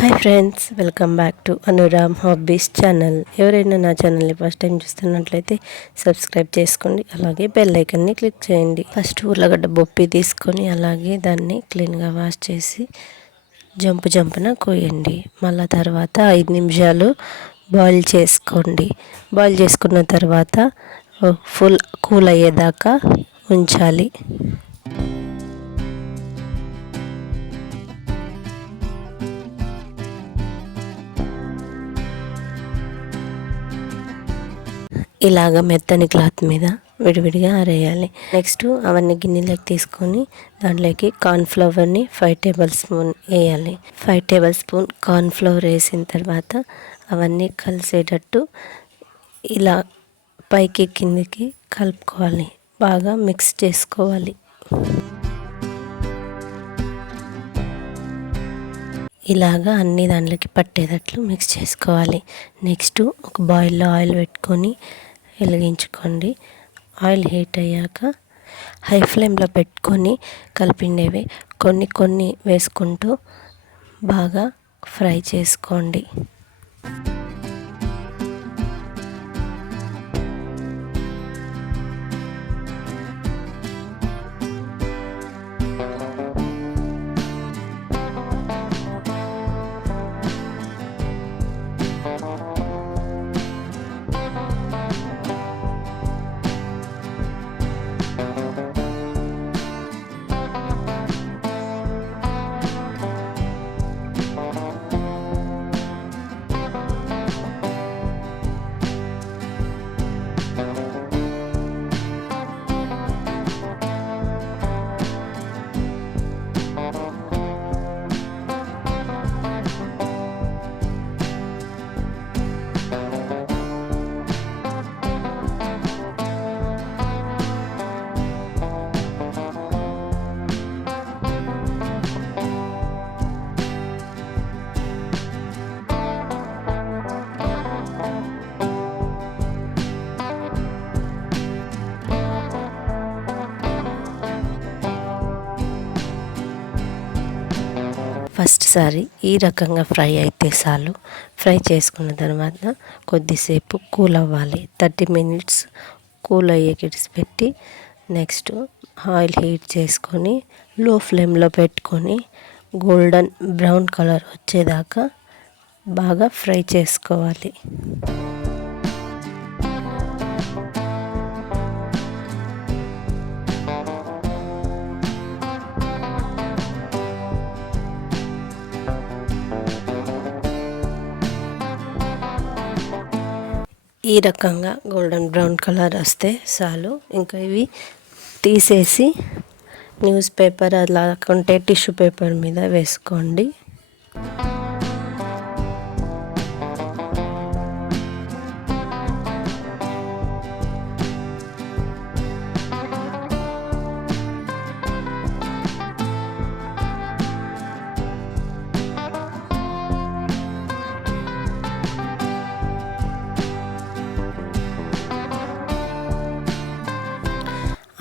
Hi friends, welcome back to Anuram hobbies channel. ఎవరైనా నా ఛానల్ని ఫస్ట్ టైం చూస్తున్నట్లయితే సబ్స్క్రైబ్ చేసుకోండి, అలాగే బెల్ ఐకన్ని క్లిక్ చేయండి. ఫస్ట్ ఉర్లగడ్డ బొప్పి తీసుకొని అలాగే దాన్ని క్లీన్గా వాష్ చేసి జంపున కోయండి. మళ్ళీ తర్వాత 5 నిమిషాలు బాయిల్ చేసుకోండి. బాయిల్ చేసుకున్న తర్వాత ఫుల్ కూల్ అయ్యేదాకా ఉంచాలి. ఇలాగ మెత్తని క్లాత్ మీద విడివిడిగా ఆరేయాలి. నెక్స్ట్ అవన్నీ గిన్నెలోకి తీసుకొని దాంట్లోకి కార్న్ఫ్లవర్ని 5 టేబుల్ స్పూన్ వేయాలి. 5 టేబుల్ స్పూన్ కార్న్ఫ్లవర్ వేసిన తర్వాత అవన్నీ కలిసేటట్టు ఇలా పైకి కిందికి కలుపుకోవాలి, బాగా మిక్స్ చేసుకోవాలి. ఇలాగా అన్ని దాంట్లోకి పట్టేటట్లు మిక్స్ చేసుకోవాలి. నెక్స్ట్ ఒక బాయిల్లో ఆయిల్ పెట్టుకొని వెలిగించుకోండి. ఆయిల్ హీట్ అయ్యాక హై ఫ్లేమ్లో పెట్టుకొని కలిపిండేవి కొన్ని వేసుకుంటూ బాగా ఫ్రై చేసుకోండి. ఫస్ట్ సారి ఈ రకంగా ఫ్రై అయితే చాలు. ఫ్రై చేసుకున్న తర్వాత కొద్దిసేపు కూల్ అవ్వాలి. 30 మినిట్స్ కూల్ అయ్యేకి పెట్టి నెక్స్ట్ ఆయిల్ హీట్ చేసుకొని లో ఫ్లేమ్లో పెట్టుకొని గోల్డెన్ బ్రౌన్ కలర్ వచ్చేదాకా బాగా ఫ్రై చేసుకోవాలి. ఈ రకంగా గోల్డెన్ బ్రౌన్ కలర్ వస్తే చాలు. ఇంకా ఇవి తీసేసి న్యూస్ పేపర్ అలా కొంటే టిష్యూ పేపర్ మీద వేసుకోండి.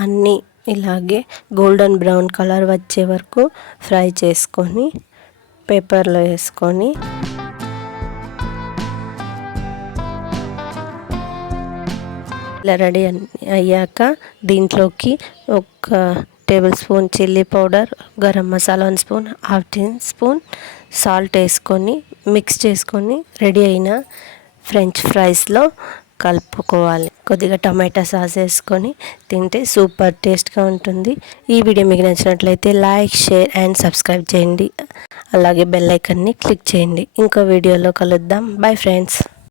అన్నీ ఇలాగే గోల్డెన్ బ్రౌన్ కలర్ వచ్చే వరకు ఫ్రై చేసుకొని పేపర్లో వేసుకొని ఇలా రెడీ అయ్యాక దీంట్లోకి ఒక table spoon chilli powder, garam masala 1 spoon, half tea spoon salt వేసుకొని మిక్స్ చేసుకొని రెడీ అయిన ఫ్రెంచ్ ఫ్రైస్లో కలుపుకోవాలి. కొద్దిగా టమాటా సాస్ వేసుకొని తింటే సూపర్ టేస్ట్గా ఉంటుంది. ఈ వీడియో మీకు నచ్చినట్లయితే లైక్, షేర్ అండ్ సబ్స్క్రైబ్ చేయండి, అలాగే బెల్ ఐకాన్ని క్లిక్ చేయండి. ఇంకో వీడియోలో కలుద్దాం. Bye friends.